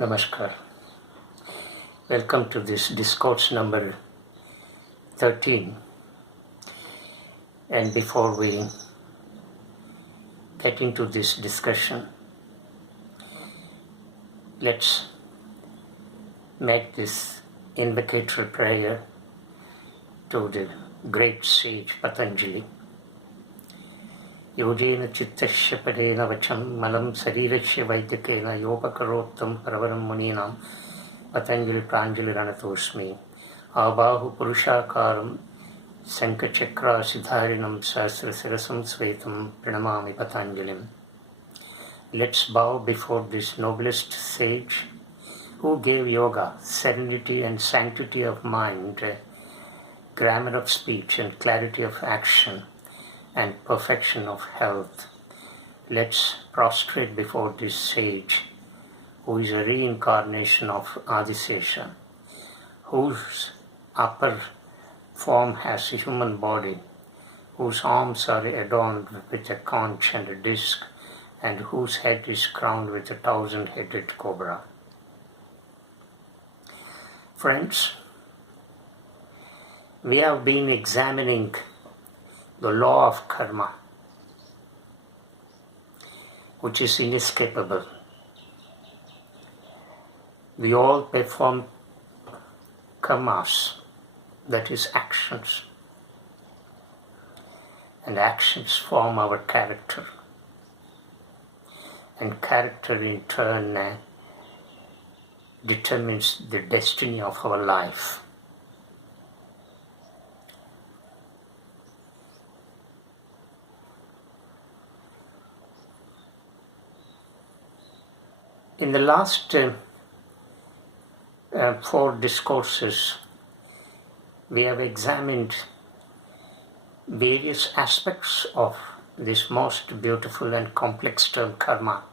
Namaskar. Welcome to this Discourse number 13. And before we get into this discussion, let's make this invocatory prayer to the great sage Patanjali. Yojena chittasya padena vacham malam sarirasya vaidakena yopakarottam paravaram muninam Patanjali pranjali ranatosmi abahu purushakaram sankachakra siddharinam sahasra sirasam svetam pranamami Patanjalim. Let's bow before this noblest sage who gave yoga serenity and sanctity of mind, grammar of speech and clarity of action, and perfection of health. Let's prostrate before this sage, who is a reincarnation of Adisesha, whose upper form has a human body, whose arms are adorned with a conch and a disc, and whose head is crowned with a 1,000-headed cobra. Friends, we have been examining the law of karma, which is inescapable. We all perform karmas, that is actions, and actions form our character, and character in turn determines the destiny of our life. In the last 4 discourses, we have examined various aspects of this most beautiful and complex term karma.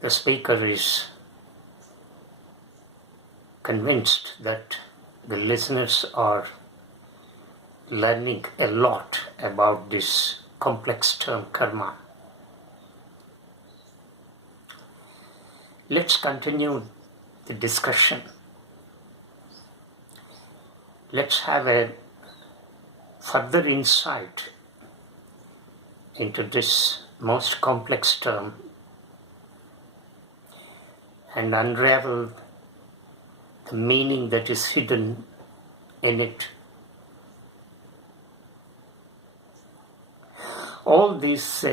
The speaker is convinced that the listeners are learning a lot about this complex term karma. Let's continue the discussion. Let's have a further insight into this most complex term and unravel the meaning that is hidden in it. All this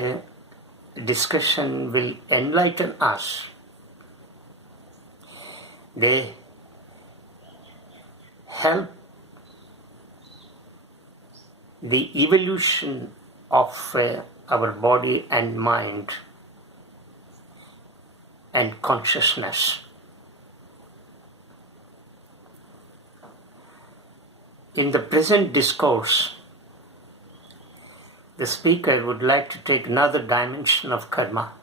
discussion will enlighten us. They help the evolution of our body and mind and consciousness. In the present discourse, the speaker would like to take another dimension of karma.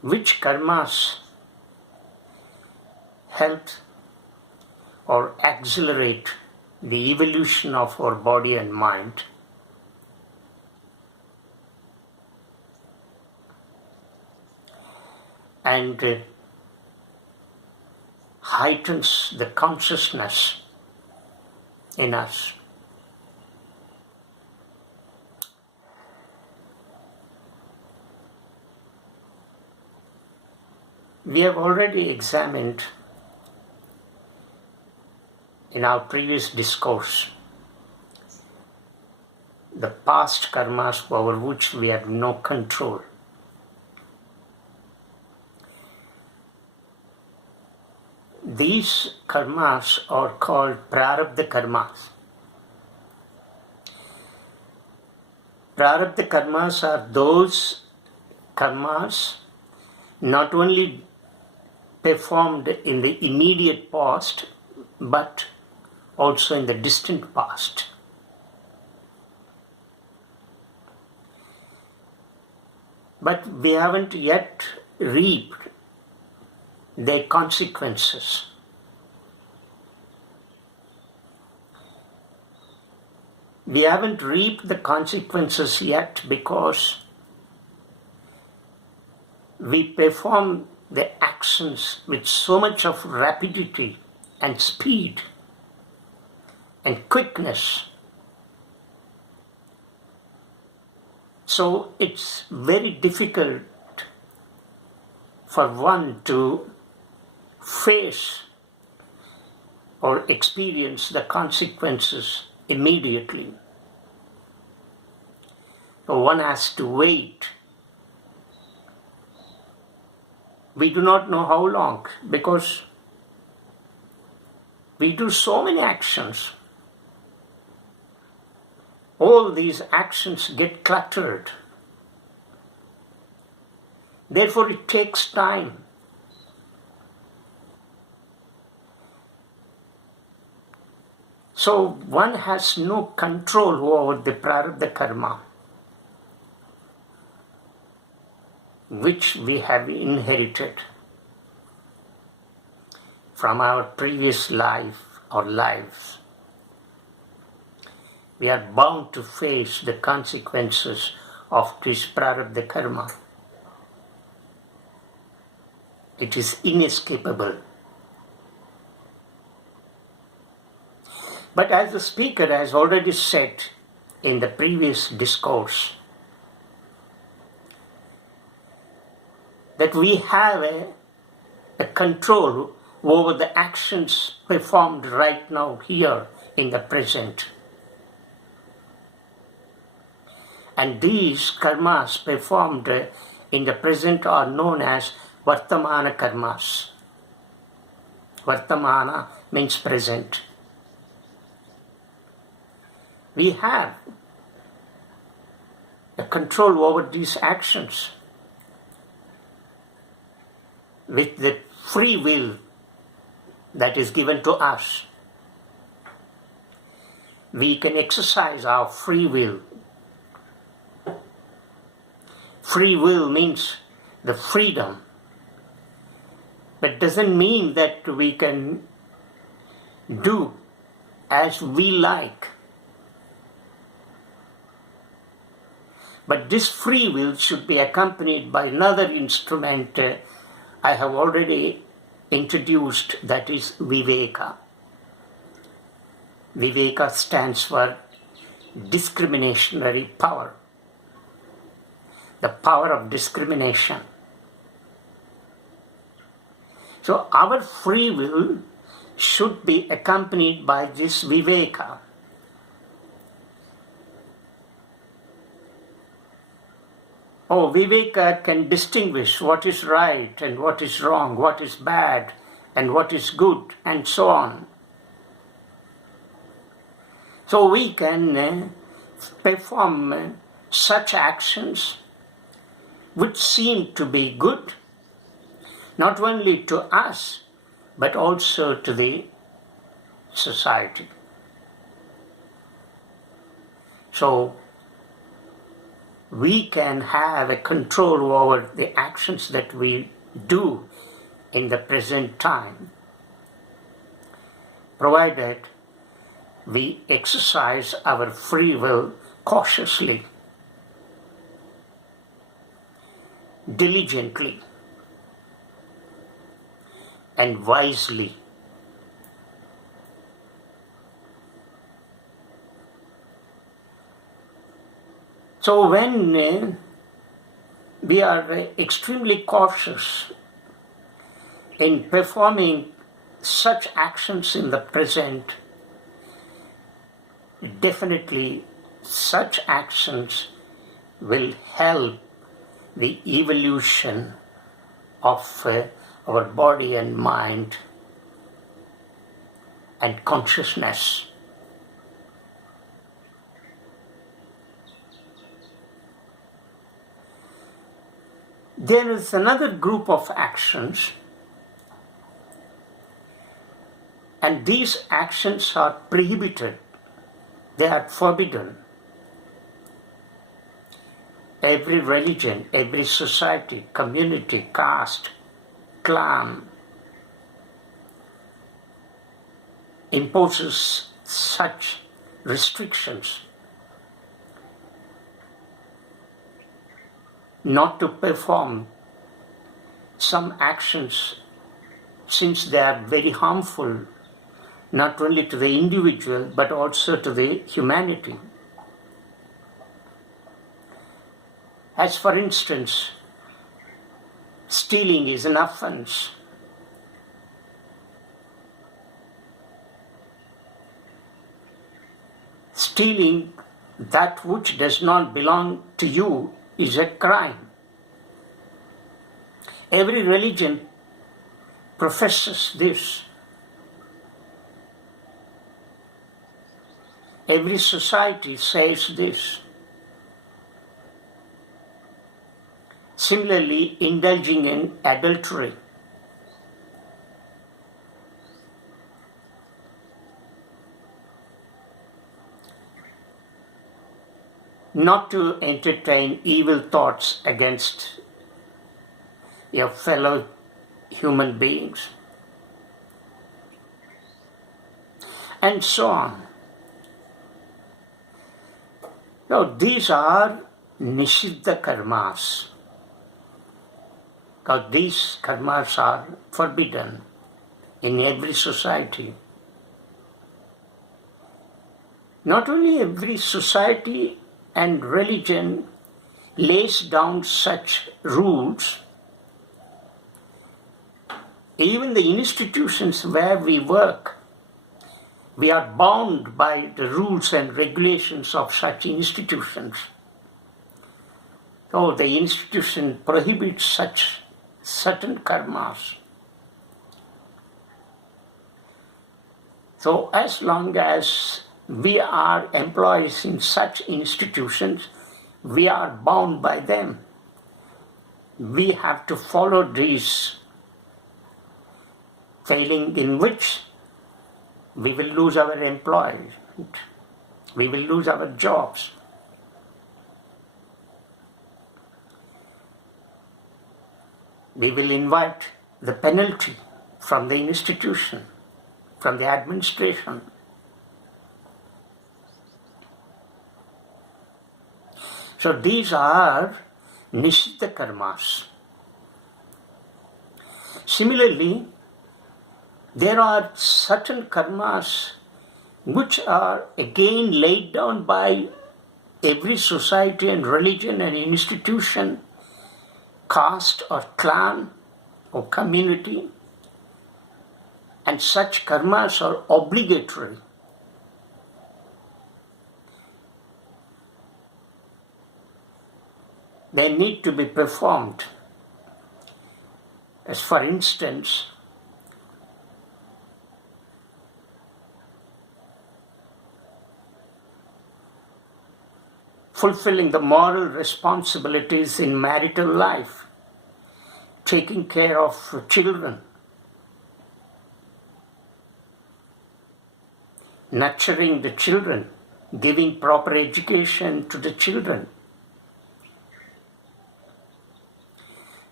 Which karmas help or accelerate the evolution of our body and mind, and heightens the consciousness in us. We have already examined in our previous discourse the past karmas over which we have no control. These karmas are called prarabdha karmas. Prarabdha karmas are those karmas not only performed in the immediate past, but also in the distant past. But we haven't yet reaped their consequences. We haven't reaped the consequences yet because we perform the actions with so much of rapidity and speed and quickness. So it's very difficult for one to face or experience the consequences immediately. So one has to wait. We do not know how long because we do so many actions. All these actions get cluttered. Therefore, it takes time. So one has no control over the prarabdha karma which we have inherited from our previous life or lives. We are bound to face the consequences of this prarabdha karma. It is inescapable. But as the speaker has already said in the previous discourse, that we have a control over the actions performed right now here in the present. And these karmas performed in the present are known as vartamana karmas. Vartamana means present. We have a control over these actions with the free will that is given to us. We can exercise our free will. Free will means the freedom, but doesn't mean that we can do as we like. But this free will should be accompanied by another instrument I have already introduced, that is viveka. Viveka stands for discriminationary power, the power of discrimination. So our free will should be accompanied by this viveka. Oh, viveka can distinguish what is right and what is wrong, what is bad and what is good, and so on. So we can perform such actions which seem to be good, not only to us, but also to the society. So we can have a control over the actions that we do in the present time, provided we exercise our free will cautiously, diligently, and wisely. So when we are extremely cautious in performing such actions in the present, definitely such actions will help the evolution of our body and mind and consciousness. There is another group of actions, and these actions are prohibited. They are forbidden. Every religion, every society, community, caste, clan imposes such restrictions not to perform some actions, since they are very harmful not only to the individual but also to the humanity. As for instance, stealing is an offense. Stealing that which does not belong to you is a crime. Every religion professes this. Every society says this. Similarly, indulging in adultery. Not to entertain evil thoughts against your fellow human beings, and so on. Now, these are nishiddha karmas. Because these karmas are forbidden in every society. Not only every society and religion lays down such rules, even the institutions where we work, we are bound by the rules and regulations of such institutions. So the institution prohibits such certain karmas. So as long as we are employees in such institutions, we are bound by them. We have to follow these, failing in which we will lose our employment, we will lose our jobs. We will invite the penalty from the institution, from the administration. So these are nishiddha karmas. Similarly, there are certain karmas which are again laid down by every society and religion and institution, caste or clan or community, and such karmas are obligatory. They need to be performed. As for instance, fulfilling the moral responsibilities in marital life, taking care of children, nurturing the children, giving proper education to the children,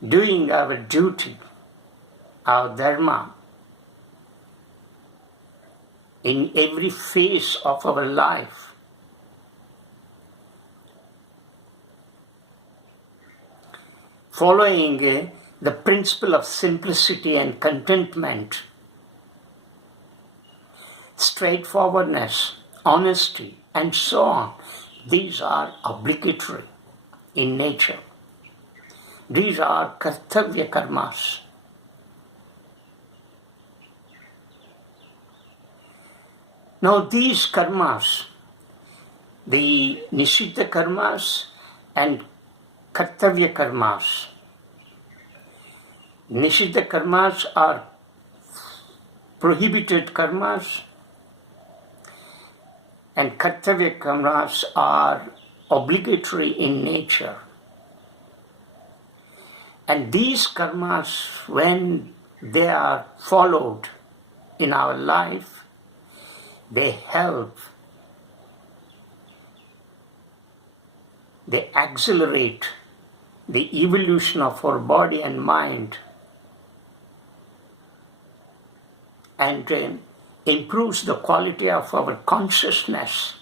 doing our duty, our dharma, in every phase of our life. Following the principle of simplicity and contentment, straightforwardness, honesty, and so on. These are obligatory in nature. These are kartavya karmas. Now these karmas, the nishiddha karmas and kartavya karmas. Nishiddha karmas are prohibited karmas, and kartavya karmas are obligatory in nature. And these karmas, when they are followed in our life, they help, they accelerate the evolution of our body and mind, and improves the quality of our consciousness.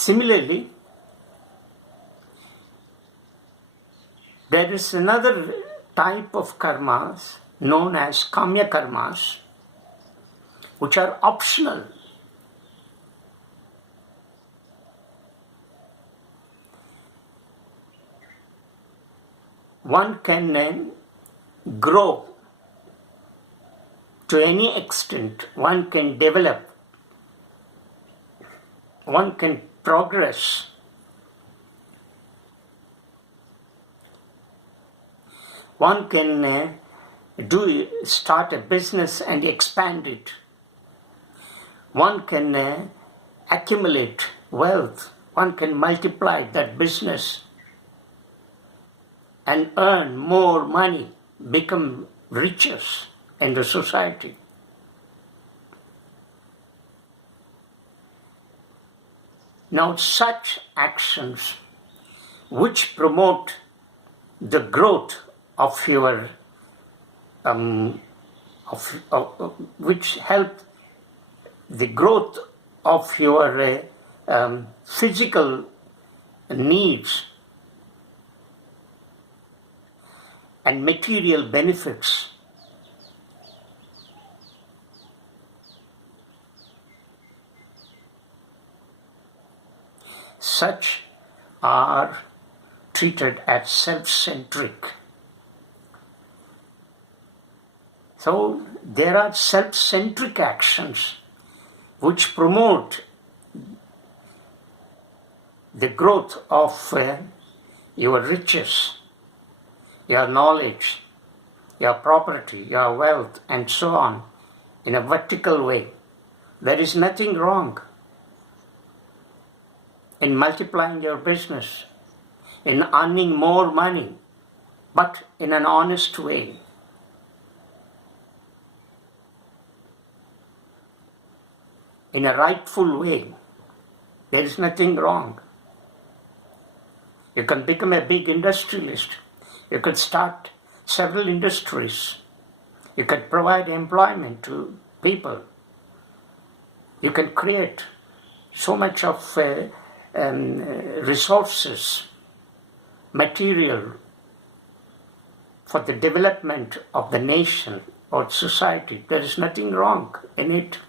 Similarly, there is another type of karmas known as kamya karmas, which are optional. One can grow to any extent, one can develop, one can progress. One can start a business and expand it. One can accumulate wealth. One can multiply that business and earn more money, become riches in the society. Now, such actions which promote the growth of your, which help the growth of your physical needs and material benefits, such are treated as self-centric. So there are self-centric actions which promote the growth of your riches, your knowledge, your property, your wealth, and so on, in a vertical way. There is nothing wrong in multiplying your business, in earning more money, but in an honest way. In a rightful way. There is nothing wrong. You can become a big industrialist. You could start several industries. You could provide employment to people. You can create so much of resources, material for the development of the nation or society. There is nothing wrong in it.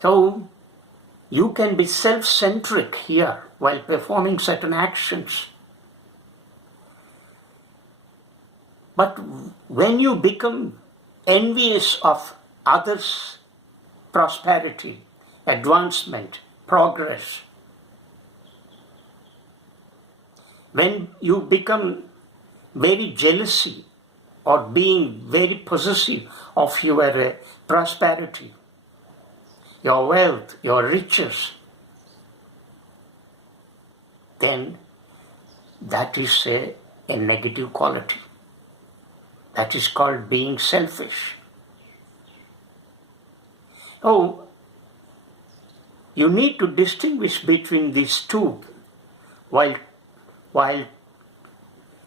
So, you can be self-centric here while performing certain actions. But when you become envious of others' prosperity, advancement, progress, when you become very jealousy or being very possessive of your prosperity, your wealth, your riches, then that is a negative quality. That is called being selfish. Oh, you need to distinguish between these two while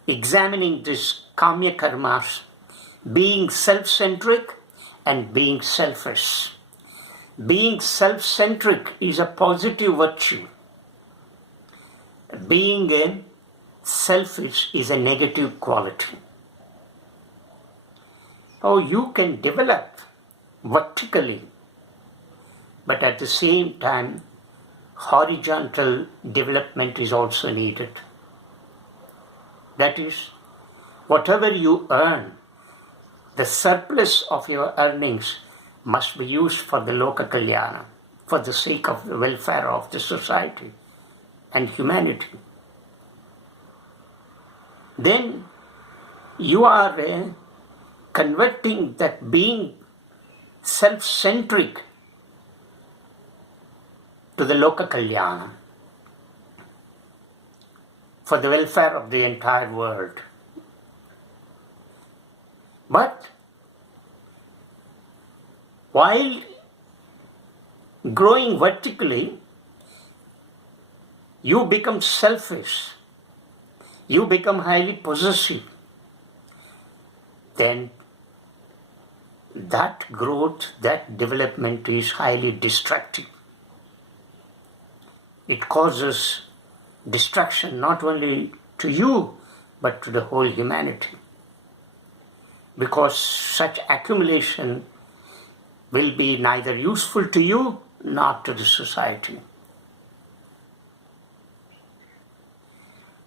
examining this kamya karmas, being self-centric and being selfish. Being self-centric is a positive virtue. Being selfish is a negative quality. Oh, you can develop vertically, but at the same time, horizontal development is also needed. That is, whatever you earn, the surplus of your earnings must be used for the loka kalyana, for the sake of the welfare of the society and humanity. Then you are converting that being self-centric to the loka kalyana, for the welfare of the entire world. But while growing vertically, you become selfish, you become highly possessive, then that growth, that development is highly destructive. It causes destruction not only to you, but to the whole humanity. Because such accumulation will be neither useful to you nor to the society.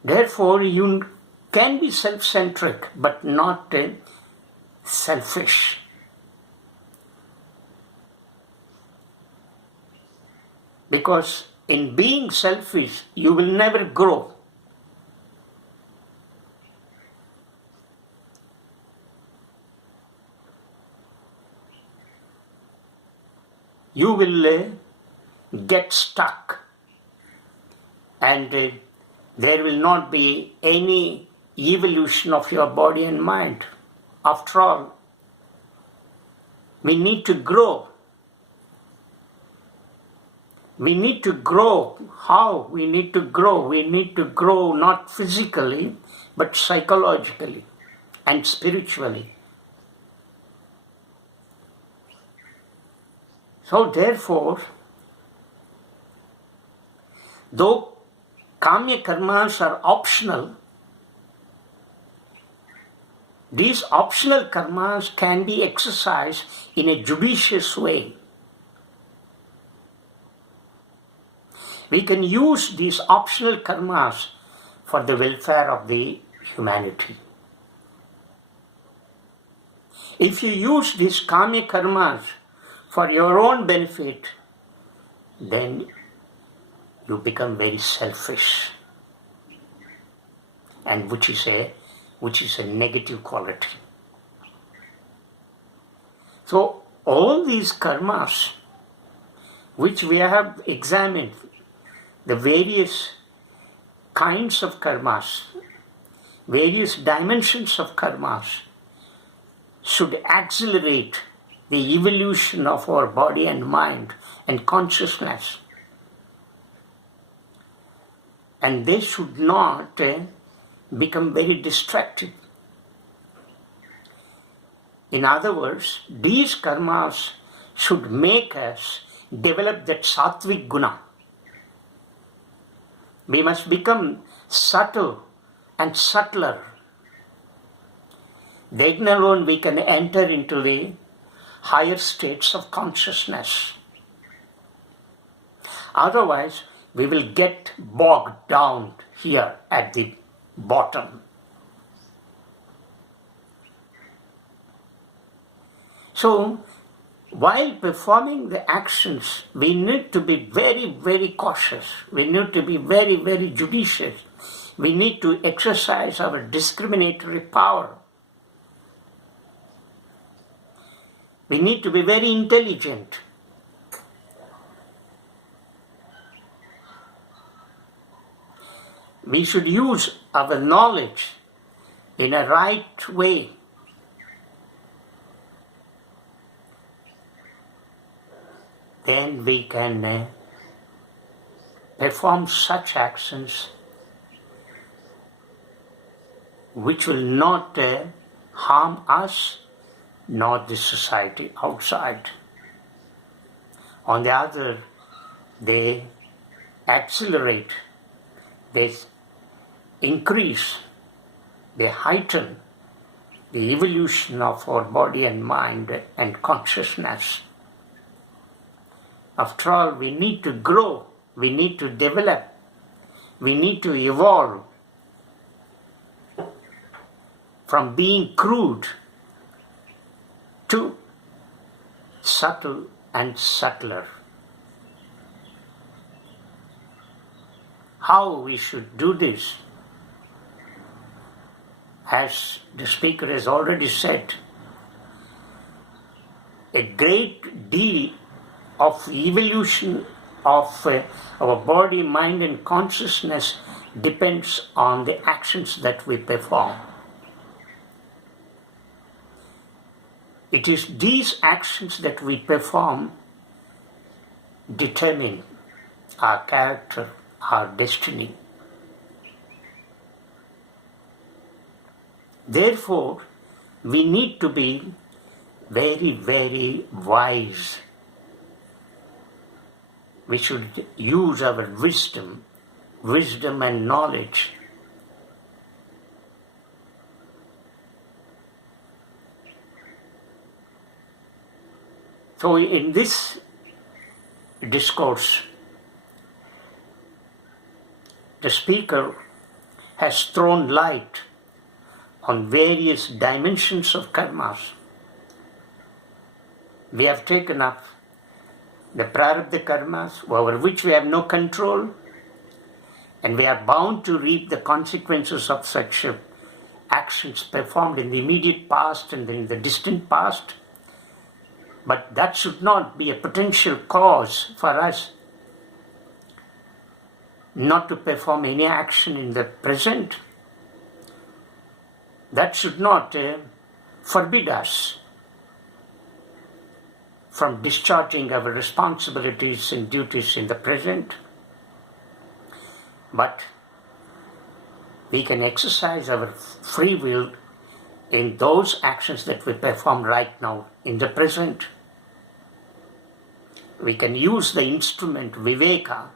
Therefore, you can be self-centric, but not selfish. Because in being selfish, you will never grow. You will get stuck, and there will not be any evolution of your body and mind. After all, we need to grow. We need to grow. How? We need to grow. We need to grow not physically, but psychologically and spiritually. So therefore, though kamya karmas are optional, these optional karmas can be exercised in a judicious way. We can use these optional karmas for the welfare of the humanity. If you use these kamya karmas for your own benefit, then you become very selfish, and which is a negative quality. So all these karmas which we have examined, the various kinds of karmas, various dimensions of karmas, should accelerate the evolution of our body and mind and consciousness. And they should not become very destructive. In other words, these karmas should make us develop that sattvic guna. We must become subtle and subtler. Then alone we can enter into the higher states of consciousness. Otherwise, we will get bogged down here at the bottom. So, while performing the actions, we need to be very, very cautious. We need to be very, very judicious. We need to exercise our discriminatory power. We need to be very intelligent. We should use our knowledge in a right way. Then we can perform such actions which will not harm us nor the society outside. On the other, they accelerate, they increase, they heighten the evolution of our body and mind and consciousness. After all, we need to grow, we need to develop, we need to evolve from being crude to subtle and subtler. How we should do this? As the speaker has already said, a great deal of evolution of our body, mind and consciousness depends on the actions that we perform. It is these actions that we perform determine our character, our destiny. Therefore, we need to be very, very wise. We should use our wisdom and knowledge So in this discourse, the speaker has thrown light on various dimensions of karmas. We have taken up the prarabdha karmas over which we have no control, and we are bound to reap the consequences of such actions performed in the immediate past and in the distant past. But that should not be a potential cause for us not to perform any action in the present. That should not forbid us from discharging our responsibilities and duties in the present. But we can exercise our free will in those actions that we perform right now in the present. We can use the instrument viveka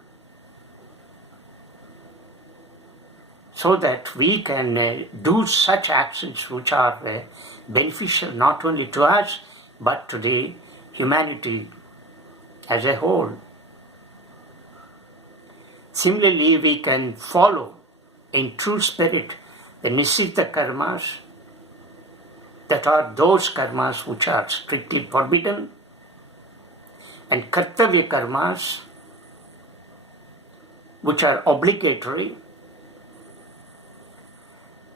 so that we can do such actions which are beneficial not only to us but to the humanity as a whole. Similarly, we can follow in true spirit the nisita karmas, that are those karmas which are strictly forbidden, and kartavya karmas which are obligatory,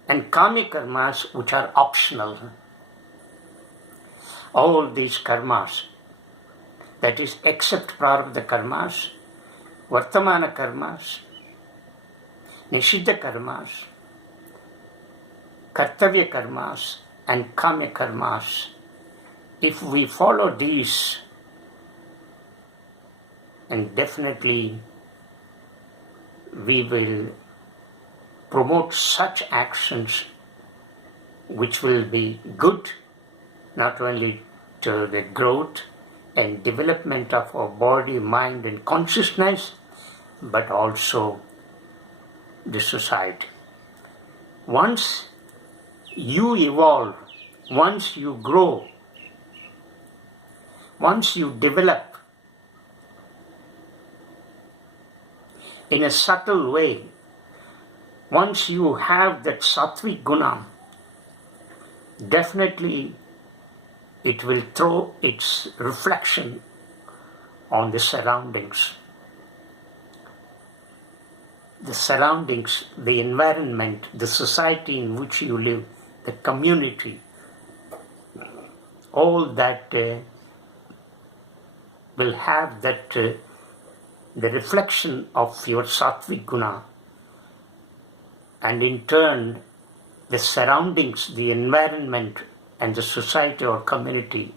and kamya karmas which are optional. All these karmas, that is except prarabdha karmas, vartamana karmas, nishidha karmas, kartavya karmas and kamya karmas, if we follow these, and definitely we will promote such actions which will be good not only to the growth and development of our body, mind and consciousness, but also the society. Once you evolve, once you grow, once you develop in a subtle way, once you have that sattvic guna, definitely it will throw its reflection on the surroundings. The surroundings, the environment, the society in which you live, the community, all that will have that the reflection of your sattvic guna, and in turn the surroundings, the environment and the society or community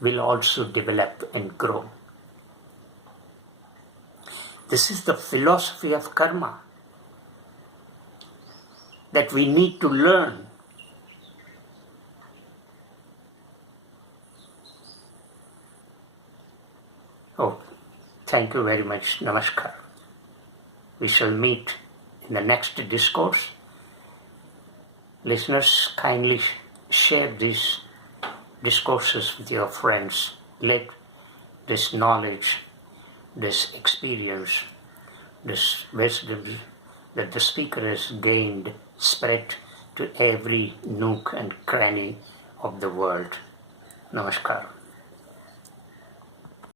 will also develop and grow. This is the philosophy of karma that we need to learn. Oh, thank you very much. Namaskar. We shall meet in the next discourse. Listeners, kindly share these discourses with your friends. Let this knowledge, this experience, this wisdom that the speaker has gained spread to every nook and cranny of the world. Namaskar.